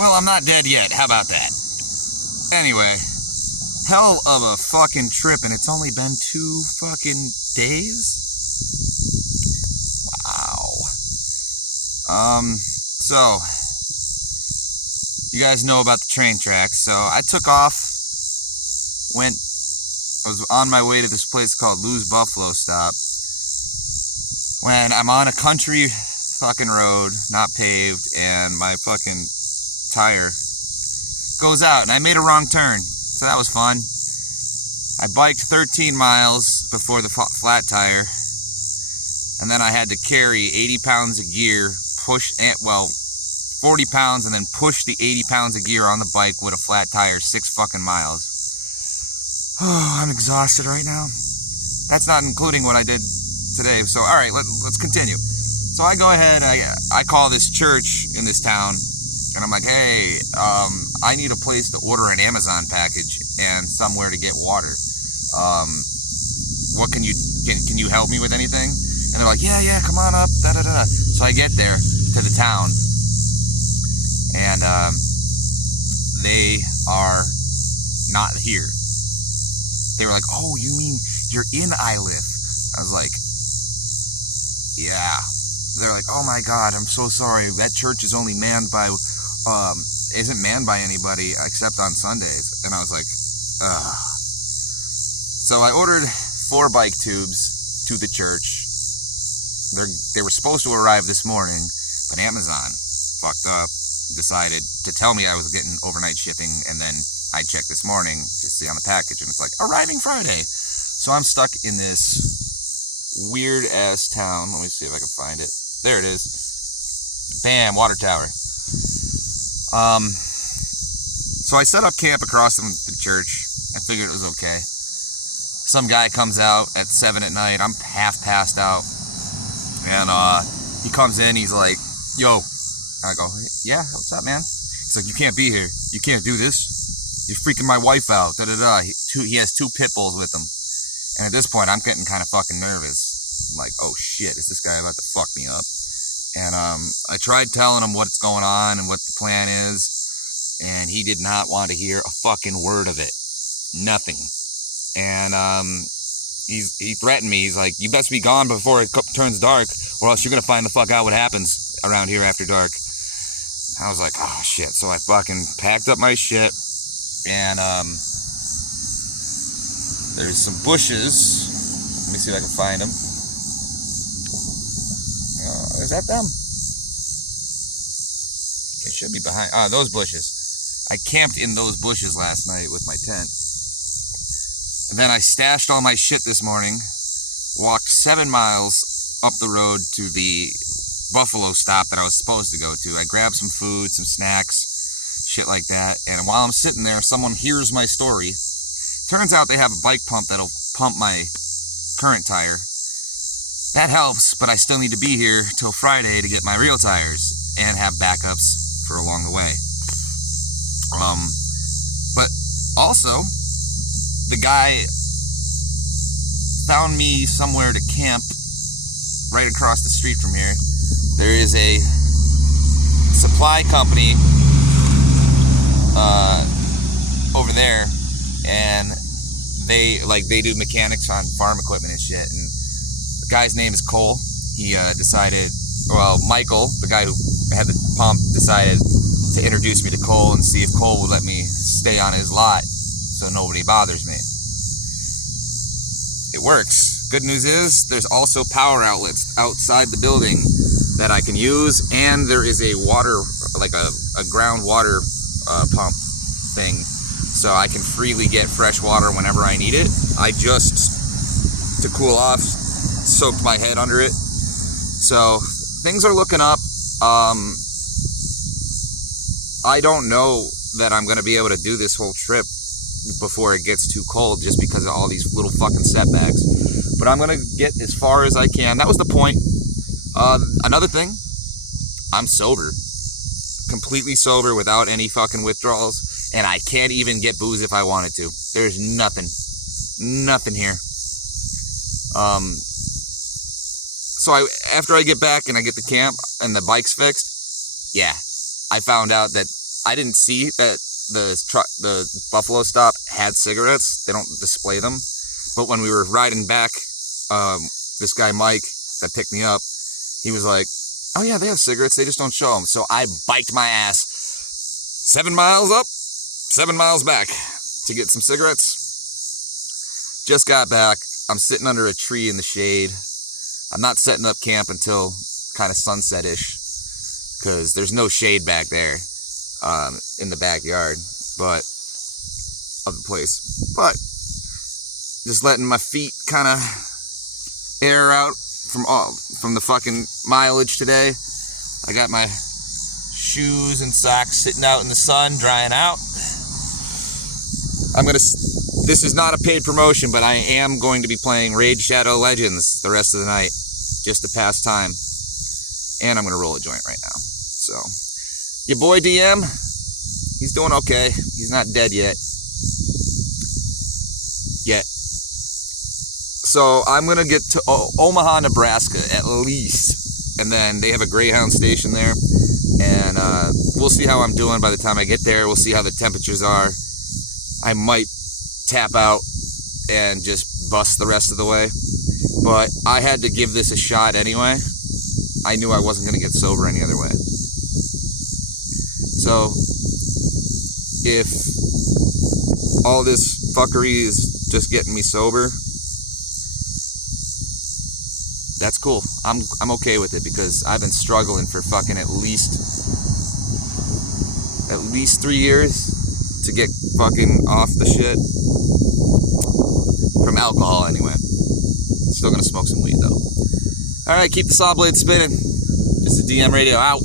Well, I'm not dead yet. How about that? Anyway, hell of a fucking trip, and it's only been 2 fucking days? Wow. So, you guys know about the train tracks, so I took off, I was on my way to this place called Lou's Buffalo Stop, when I'm on a country fucking road, not paved, and my fucking tire goes out, and I made a wrong turn, so that was fun. I biked 13 miles before the flat tire, and then I had to carry 80 pounds of gear, 40 pounds, and then push the 80 pounds of gear on the bike with a flat tire 6 fucking miles. Oh, I'm exhausted right now. That's not including what I did today. So, all right, let's continue. So I go ahead, I call this church in this town, and I'm like, hey, I need a place to order an Amazon package and somewhere to get water. What can you help me with anything? And they're like, yeah, come on up, da-da-da. So I get there to the town, and they are not here. They were like, oh, you mean you're in Iliff? I was like, yeah. They're like, oh my God, I'm so sorry. That church is only manned by, isn't manned by anybody except on Sundays. And I was like, ugh. So I ordered 4 bike tubes to the church. They were supposed to arrive this morning, but Amazon fucked up, decided to tell me I was getting overnight shipping, and then I checked this morning to see on the package, and it's like, arriving Friday. So I'm stuck in this weird-ass town. Let me see if I can find it. There it is. Bam, water tower. So I set up camp across from the church. I figured it was okay. Some guy comes out at 7 at night. I'm half passed out. And he comes in, he's like, yo. I go, yeah, what's up, man? He's like, you can't be here. You can't do this. You're freaking my wife out, da-da-da. He has 2 pit bulls with him. And at this point, I'm getting kind of fucking nervous. I'm like, oh shit, is this guy about to fuck me up? And I tried telling him what's going on and what the plan is, and he did not want to hear a fucking word of it. Nothing. And he threatened me. He's like, you best be gone before it turns dark, or else you're gonna find the fuck out what happens around here after dark. I was like, oh shit. So I fucking packed up my shit, and there's some bushes. Let me see if I can find them. Is that them? It should be behind. Those bushes. I camped in those bushes last night with my tent. And then I stashed all my shit this morning, walked 7 miles up the road to the Buffalo stop that I was supposed to go to. I grabbed some food, some snacks, shit like that. And while I'm sitting there, someone hears my story. Turns out they have a bike pump that'll pump my current tire. That helps, but I still need to be here till Friday to get my real tires and have backups for along the way. But also, the guy found me somewhere to camp right across the street from here. There is a supply company over there, and they do mechanics on farm equipment and shit. And the guy's name is Cole. He decided, Michael, the guy who had the pump, decided to introduce me to Cole and see if Cole would let me stay on his lot so nobody bothers me. It works. Good news is there's also power outlets outside the building that I can use, and there is a water, like a groundwater pump thing, so I can freely get fresh water whenever I need it. I just, to cool off, soaked my head under it. So things are looking up. I don't know that I'm going to be able to do this whole trip before it gets too cold, just because of all these little fucking setbacks. But I'm going to get as far as I can. That was the point. Another thing, I'm sober. Completely sober, without any fucking withdrawals. And I can't even get booze if I wanted to. There's nothing here. So after I get back and I get the camp and the bike's fixed, yeah, I found out that I didn't see that the Buffalo stop had cigarettes. They don't display them. But when we were riding back, this guy Mike that picked me up, he was like, "Oh yeah, they have cigarettes. They just don't show them." So I biked my ass 7 miles up, 7 miles back to get some cigarettes. Just got back. I'm sitting under a tree in the shade. I'm not setting up camp until kind of sunset-ish because there's no shade back there in the backyard of the place. But just letting my feet kind of air out from the fucking mileage today. I got my shoes and socks sitting out in the sun, drying out. This is not a paid promotion, but I am going to be playing Raid Shadow Legends the rest of the night, just to pass time. And I'm going to roll a joint right now. So, your boy DM, he's doing okay. He's not dead yet. So I'm going to get to Omaha, Nebraska at least. And then they have a Greyhound station there. And we'll see how I'm doing by the time I get there. We'll see how the temperatures are. I might tap out and just bust the rest of the way. But I had to give this a shot anyway. I knew I wasn't going to get sober any other way. So, if all this fuckery is just getting me sober, that's cool. I'm okay with it because I've been struggling for fucking at least 3 years to get fucking off the shit. From alcohol, anyway. Still gonna smoke some weed, though. Alright, keep the saw blade spinning. This is DM Radio out.